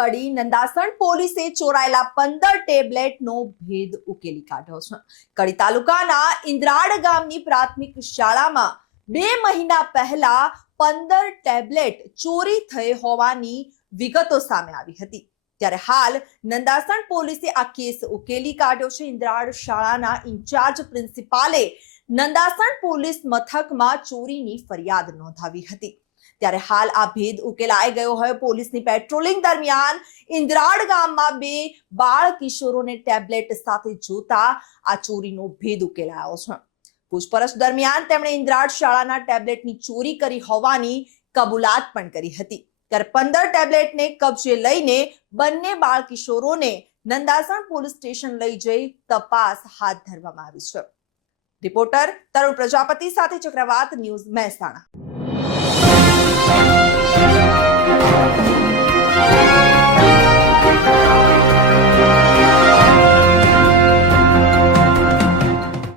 કડી નંદાસણ પોલીસે ચોરાયેલા પંદર ટેબ્લેટનો ભેદ ઉકેલી કાઢ્યો છે. કડી તાલુકાના ઇન્દ્રાડ ગામની પ્રાથમિક શાળામાં બે મહિના પહેલા પંદર ટેબ્લેટ ચોરી થઈ હોવાની વિગતો સામે આવી હતી. ત્યારે હાલ નંદાસણ પોલીસે આ કેસ ઉકેલી કાઢ્યો છે. ઇન્દ્રાડ શાળાના ઇન્ચાર્જ પ્રિન્સિપાલે નંદાસણ પોલીસ મથકમાં ચોરીની ફરિયાદ નોંધાવી હતી. ત્યારે હાલ આ ભેદ ઉકેલાઈ ગયો હોય પોલીસની પેટ્રોલિંગ દરમિયાન. ઇન્દ્રાડ ગામમાં બે બાળ કિશોરોને ટેબ્લેટ સાથે જોતા આ ચોરીનો ભેદ ઉકેલાયો છે. પૂછપરછ દરમિયાન તેમણે ઇન્દ્રાડ શાળાના ટેબ્લેટની ચોરી કરી હોવાની કબૂલાત પણ કરી હતી. ત્યારે પંદર ટેબ્લેટને કબજે લઈને બંને બાળ કિશોરોને નંદાસણ પોલીસ સ્ટેશન લઈ જઈ તપાસ હાથ ધરવામાં આવી છે. રિપોર્ટર તરુણ પ્રજાપતિ સાથે ચક્રવાત ન્યૂઝ મહેસાણા.